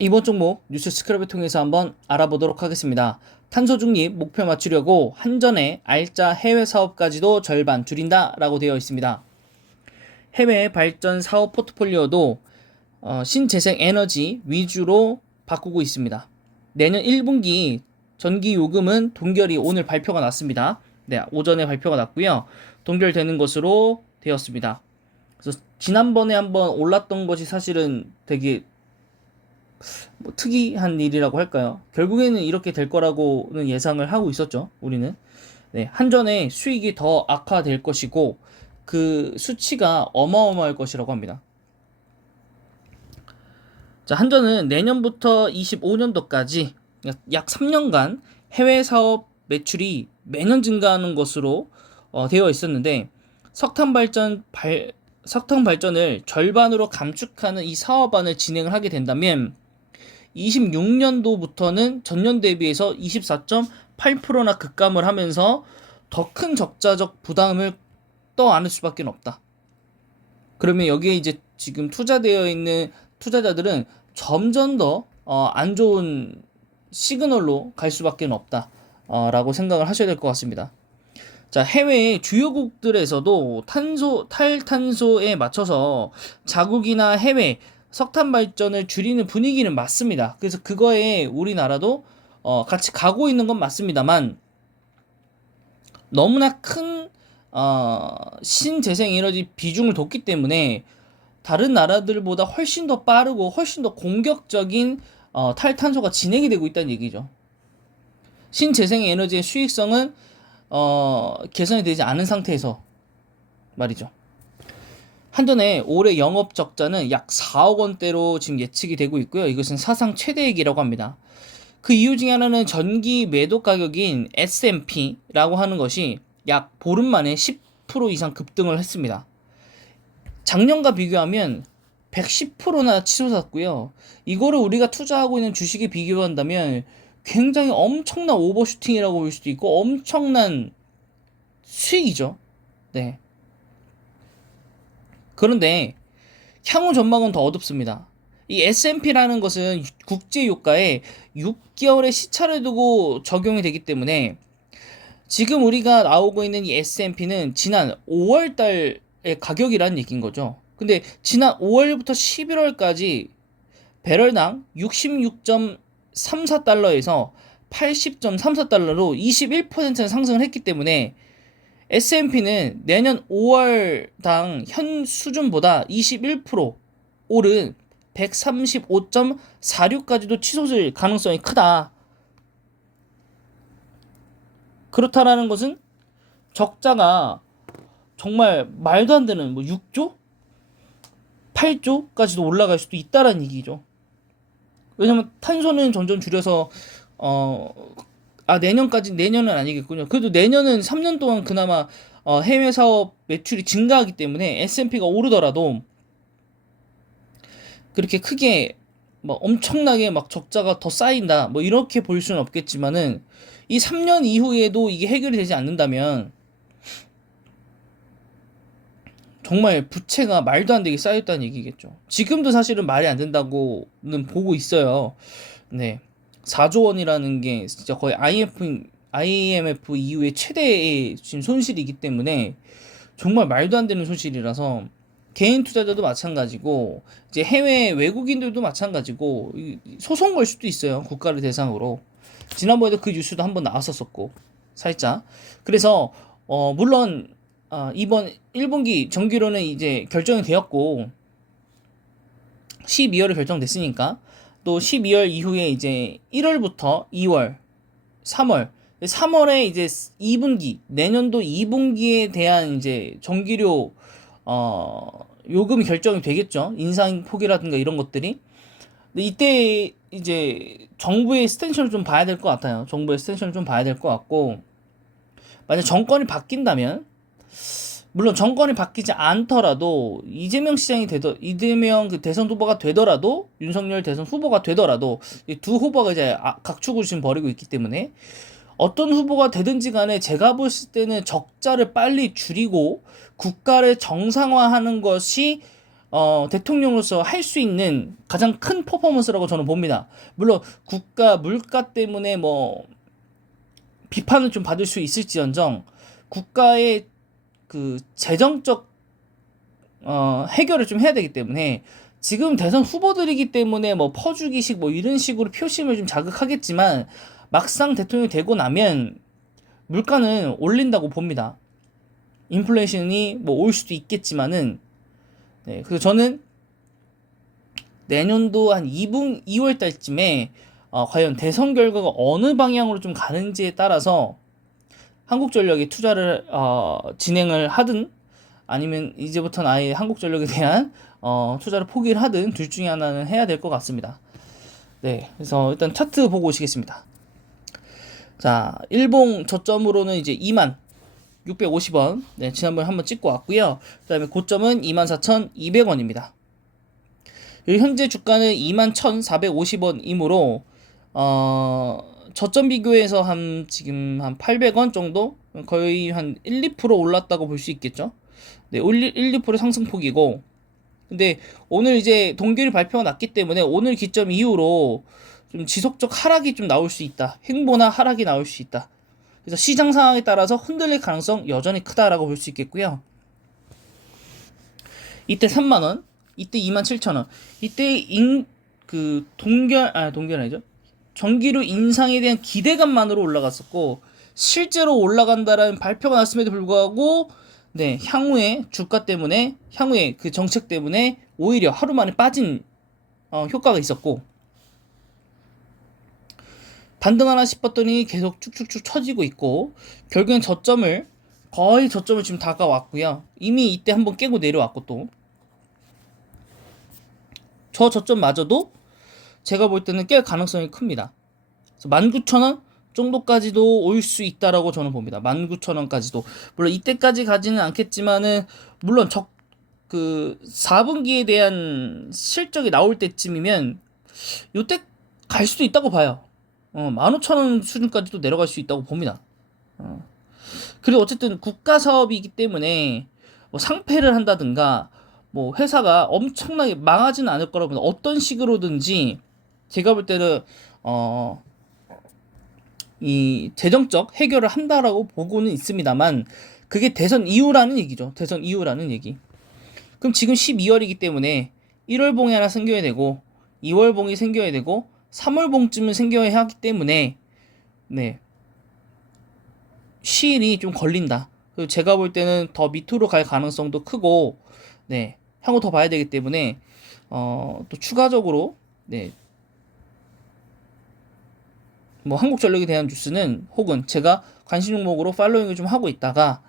이번 종목 뉴스 스크랩을 통해서 한번 알아보도록 하겠습니다. 탄소 중립 목표 맞추려고 한전의 알짜 해외 사업까지도 절반 줄인다 라고 되어 있습니다. 해외 발전 사업 포트폴리오도 신재생 에너지 위주로 바꾸고 있습니다. 내년 1분기 전기 요금은 동결이 오늘 발표가 났습니다. 네, 오전에 발표가 났고요. 동결되는 것으로 되었습니다. 그래서 지난번에 한번 올랐던 것이 사실은 되게 특이한 일이라고 할까요? 결국에는 이렇게 될 거라고는 예상을 하고 있었죠, 우리는. 네, 한전의 수익이 더 악화될 것이고 그 수치가 어마어마할 것이라고 합니다. 자, 한전은 내년부터 25년도까지 약 3년간 해외 사업 매출이 매년 증가하는 것으로 되어 있었는데 석탄 발전을 절반으로 감축하는 이 사업안을 진행을 하게 된다면 26년도부터는 전년 대비해서 24.8%나 급감을 하면서 더 큰 적자적 부담을 떠안을 수밖에 없다. 그러면 여기에 이제 지금 투자되어 있는 투자자들은 점점 더 안 좋은 시그널로 갈 수밖에 없다. 라고 생각을 하셔야 될 것 같습니다. 자, 해외 주요국들에서도 탈탄소에 맞춰서 자국이나 해외 석탄 발전을 줄이는 분위기는 맞습니다. 그래서 그거에 우리나라도 같이 가고 있는 건 맞습니다만 너무나 큰 신재생 에너지 비중을 뒀기 때문에 다른 나라들보다 훨씬 더 빠르고 훨씬 더 공격적인 탈탄소가 진행이 되고 있다는 얘기죠. 신재생 에너지의 수익성은 개선이 되지 않은 상태에서 말이죠. 한전의 올해 영업 적자는 약 4억 원대로 지금 예측이 되고 있고요. 이것은 사상 최대액이라고 합니다. 그 이유 중에 하나는 전기 매도 가격인 S&P라고 하는 것이 약 보름 만에 10% 이상 급등을 했습니다. 작년과 비교하면 110%나 치솟았고요. 이거를 우리가 투자하고 있는 주식에 비교한다면 굉장히 엄청난 오버슈팅이라고 볼 수도 있고 엄청난 수익이죠. 네. 그런데 향후 전망은 더 어둡습니다. 이 S&P라는 것은 국제 유가에 6개월의 시차를 두고 적용이 되기 때문에 지금 우리가 나오고 있는 이 S&P는 지난 5월 달의 가격이라는 얘기인 거죠. 근데 지난 5월부터 11월까지 배럴당 66.34달러에서 80.34달러로 21% 상승을 했기 때문에 S&P는 내년 5월당 현 수준보다 21% 오른 135.46까지도 치솟을 가능성이 크다. 그렇다라는 것은 적자가 정말 말도 안 되는 6조? 8조까지도 올라갈 수도 있다라는 얘기죠. 왜냐면 탄소는 점점 줄여서 내년은 아니겠군요. 그래도 내년은 3년 동안 그나마 해외 사업 매출이 증가하기 때문에 S&P가 오르더라도 그렇게 크게 엄청나게 적자가 더 쌓인다 이렇게 볼 수는 없겠지만은 이 3년 이후에도 이게 해결이 되지 않는다면 정말 부채가 말도 안 되게 쌓였다는 얘기겠죠. 지금도 사실은 말이 안 된다고는 보고 있어요. 네. 4조 원이라는 게 진짜 거의 IMF 이후에 최대의 지금 손실이기 때문에 정말 말도 안 되는 손실이라서 개인 투자자도 마찬가지고 이제 해외 외국인들도 마찬가지고 소송 걸 수도 있어요. 국가를 대상으로. 지난번에도 그 뉴스도 한번 나왔었었고 살짝. 그래서 물론 이번 1분기 정기로는 이제 결정이 되었고 12월에 결정됐으니까 또 12월 이후에 이제 1월부터 2월, 3월에 이제 2분기 내년도 2분기에 대한 이제 전기료 요금이 결정이 되겠죠. 인상 폭이라든가 이런 것들이. 근데 이때 이제 정부의 스텐션을 좀 봐야 될 것 같아요. 정부의 스텐션을 좀 봐야 될 것 같고 만약 정권이 바뀐다면 물론 정권이 바뀌지 않더라도 이재명 그 대선 후보가 되더라도 윤석열 대선 후보가 되더라도 이 두 후보가 이제 각축을 지금 벌이고 있기 때문에 어떤 후보가 되든지 간에 제가 봤을 때는 적자를 빨리 줄이고 국가를 정상화하는 것이 대통령으로서 할 수 있는 가장 큰 퍼포먼스라고 저는 봅니다. 물론 국가 물가 때문에 뭐 비판을 좀 받을 수 있을지언정 국가의 그 재정적 해결을 좀 해야 되기 때문에 지금 대선 후보들이기 때문에 뭐 퍼주기식 뭐 이런 식으로 표심을 좀 자극하겠지만 막상 대통령이 되고 나면 물가는 올린다고 봅니다. 인플레이션이 뭐 올 수도 있겠지만은 네, 그래서 저는 내년도 한 2월 달쯤에 과연 대선 결과가 어느 방향으로 좀 가는지에 따라서 한국전력에 투자를 진행을 하든 아니면 이제부터는 아예 한국전력에 대한 투자를 포기를 하든 둘 중에 하나는 해야 될 것 같습니다. 네, 그래서 일단 차트 보고 오시겠습니다. 자, 일봉 저점으로는 이제 2650원. 네, 지난번에 한번 찍고 왔고요. 그다음에 고점은 24,200원입니다. 현재 주가는 21,450원이므로 저점 비교해서 지금 한 800원 정도 거의 한 1, 2% 올랐다고 볼 수 있겠죠. 네, 1, 2% 상승폭이고 근데 오늘 이제 동결이 발표가 났기 때문에 오늘 기점 이후로 좀 지속적 하락이 좀 나올 수 있다. 횡보나 하락이 나올 수 있다. 그래서 시장 상황에 따라서 흔들릴 가능성 여전히 크다라고 볼 수 있겠고요. 이때 3만원, 이때 27,000원, 이때 동결 아니죠. 전기료 인상에 대한 기대감만으로 올라갔었고 실제로 올라간다라는 발표가 났음에도 불구하고 네, 향후에 주가 때문에 향후에 그 정책 때문에 오히려 하루 만에 빠진 효과가 있었고 반등하나 싶었더니 계속 쭉쭉쭉 처지고 있고 결국엔 거의 저점을 지금 다가왔고요. 이미 이때 한번 깨고 내려왔고 또 저 저점마저도 제가 볼 때는 깰 가능성이 큽니다. 19,000원 정도까지도 올 수 있다라고 저는 봅니다. 19,000원까지도. 물론 이때까지 가지는 않겠지만은 물론 4분기에 대한 실적이 나올 때쯤이면 요때 갈 수도 있다고 봐요. 15,000원 수준까지도 내려갈 수 있다고 봅니다. 그리고 어쨌든 국가 사업이기 때문에 뭐 상폐를 한다든가 뭐 회사가 엄청나게 망하지는 않을 거라고 봅니다. 어떤 식으로든지 제가 볼 때는 이 재정적 해결을 한다라고 보고는 있습니다만 그게 대선 이후라는 얘기죠. 대선 이후라는 얘기. 그럼 지금 12월이기 때문에 1월 봉이 하나 생겨야 되고 2월 봉이 생겨야 되고 3월 봉쯤은 생겨야 하기 때문에 네 시일이 좀 걸린다. 그리고 제가 볼 때는 더 밑으로 갈 가능성도 크고 네 향후 더 봐야 되기 때문에 또 추가적으로 네 뭐 한국전력에 대한 뉴스는 혹은 제가 관심 종목으로 팔로잉을 좀 하고 있다가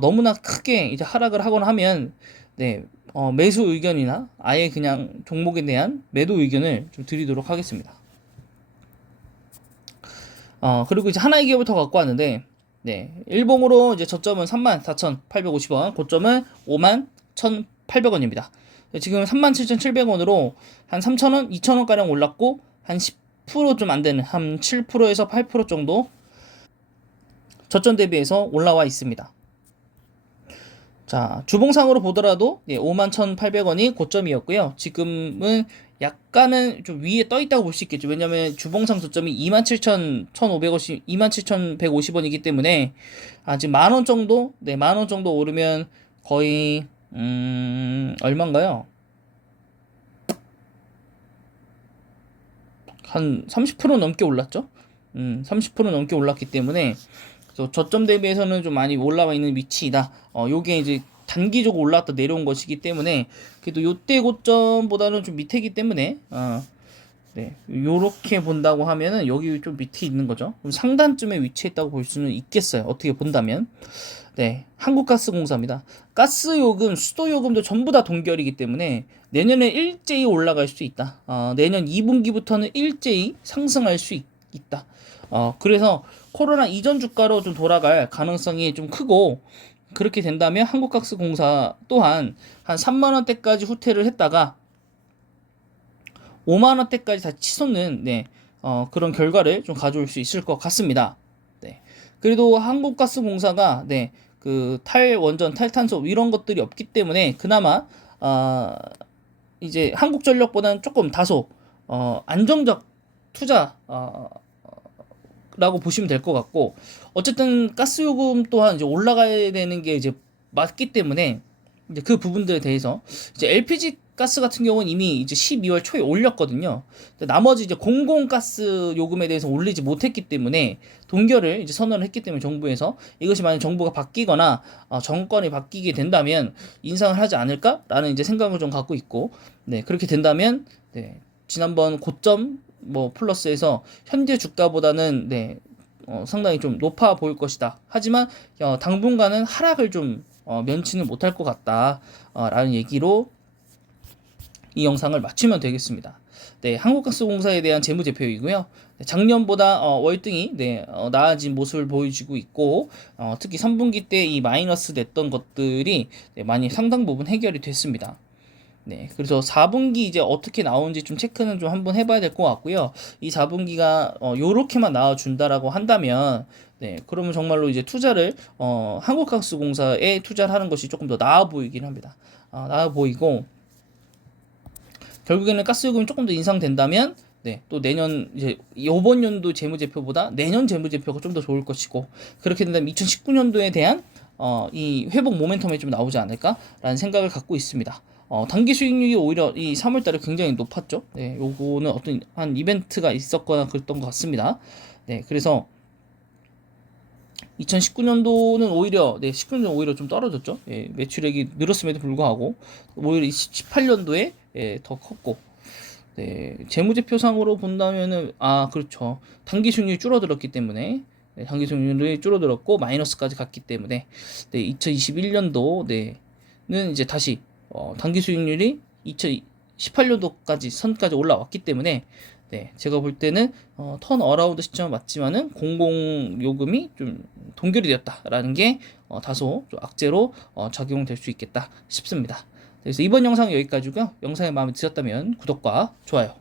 너무나 크게 이제 하락을 하거나 하면 네 매수 의견이나 아예 그냥 종목에 대한 매도 의견을 좀 드리도록 하겠습니다. 그리고 이제 하나의 기업을 더 갖고 왔는데 네 일봉으로 이제 저점은 34,850원, 고점은 51,800원입니다. 지금 37,700원으로 한 3,000원, 2,000원 가량 올랐고 한 10% 좀 안 되는 한 7%에서 8% 정도 저점 대비해서 올라와 있습니다. 자, 주봉상으로 보더라도 51,800원이 고점이었고요. 지금은 약간은 좀 위에 떠 있다고 볼 수 있겠죠. 왜냐면 주봉상 저점이 27,150원이기 때문에 지금 만원 정도, 만원 정도 오르면 거의 얼마인가요? 한 30% 넘게 올랐죠. 30% 넘게 올랐기 때문에 저점 대비해서는 좀 많이 올라와 있는 위치이다. 요게 이제 단기적으로 올라왔다 내려온 것이기 때문에 그래도 요때 고점보다는 좀 밑에기 때문에 네 요렇게 본다고 하면은 여기 좀 밑에 있는 거죠. 그럼 상단쯤에 위치했다고 볼 수는 있겠어요. 어떻게 본다면 네 한국가스공사입니다. 가스요금, 수도요금도 전부 다 동결이기 때문에 내년에 일제히 올라갈 수 있다. 내년 2분기부터는 일제히 상승할 수 있다. 그래서 코로나 이전 주가로 좀 돌아갈 가능성이 좀 크고 그렇게 된다면 한국가스공사 또한 한 3만원대까지 후퇴를 했다가 5만원대까지 다시 치솟는 그런 결과를 좀 가져올 수 있을 것 같습니다. 네. 그래도 한국가스공사가 그 탈원전, 탈탄소 이런 것들이 없기 때문에 그나마 이제 한국전력보다는 조금 다소 안정적 투자 라고 보시면 될 것 같고, 어쨌든 가스 요금 또한 이제 올라가야 되는 게 이제 맞기 때문에 이제 그 부분들에 대해서 이제 LPG 가스 같은 경우는 이미 이제 12월 초에 올렸거든요. 나머지 이제 공공가스 요금에 대해서 올리지 못했기 때문에 동결을 이제 선언을 했기 때문에 정부에서 이것이 만약 정부가 바뀌거나 정권이 바뀌게 된다면 인상을 하지 않을까라는 이제 생각을 좀 갖고 있고, 네, 그렇게 된다면 네, 지난번 고점 뭐 플러스에서 현재 주가보다는 네, 상당히 좀 높아 보일 것이다. 하지만 당분간은 하락을 좀 면치는 못할 것 같다. 라는 얘기로 이 영상을 마치면 되겠습니다. 네, 한국가스공사에 대한 재무제표이고요. 네, 작년보다 월등히 네, 나아진 모습을 보여주고 있고, 특히 3분기 때 이 마이너스 냈던 것들이 네, 많이 상당 부분 해결이 됐습니다. 네, 그래서 4분기 이제 어떻게 나오는지 좀 체크는 좀 한번 해봐야 될 것 같고요. 이 4분기가 요렇게만 나와준다라고 한다면, 네, 그러면 정말로 이제 투자를 한국가스공사에 투자를 하는 것이 조금 더 나아 보이긴 합니다. 나아 보이고, 결국에는 가스요금이 조금 더 인상된다면, 네, 또 내년 이제 이번 연도 재무제표보다 내년 재무제표가 좀 더 좋을 것이고, 그렇게 된다면 2019년도에 대한 이 회복 모멘텀이 좀 나오지 않을까라는 생각을 갖고 있습니다. 단기 수익률이 오히려 이 3월달에 굉장히 높았죠. 네, 요거는 어떤 한 이벤트가 있었거나 그랬던 것 같습니다. 네, 그래서 2019년도는 오히려 19년도는 오히려 좀 떨어졌죠. 예, 매출액이 늘었음에도 불구하고 오히려 18년도에 더 컸고, 네, 재무제표상으로 본다면은 그렇죠. 단기 수익률이 줄어들었기 때문에 네, 단기 수익률이 줄어들었고 마이너스까지 갔기 때문에 네, 2021년도는 이제 다시 단기 수익률이 2018년도까지 선까지 올라왔기 때문에 네, 제가 볼 때는 턴 어라운드 시점은 맞지만은 공공 요금이 좀 동결이 되었다라는 게 다소 좀 악재로 작용될 수 있겠다 싶습니다. 그래서 이번 영상은 여기까지고요. 영상이 마음에 드셨다면 구독과 좋아요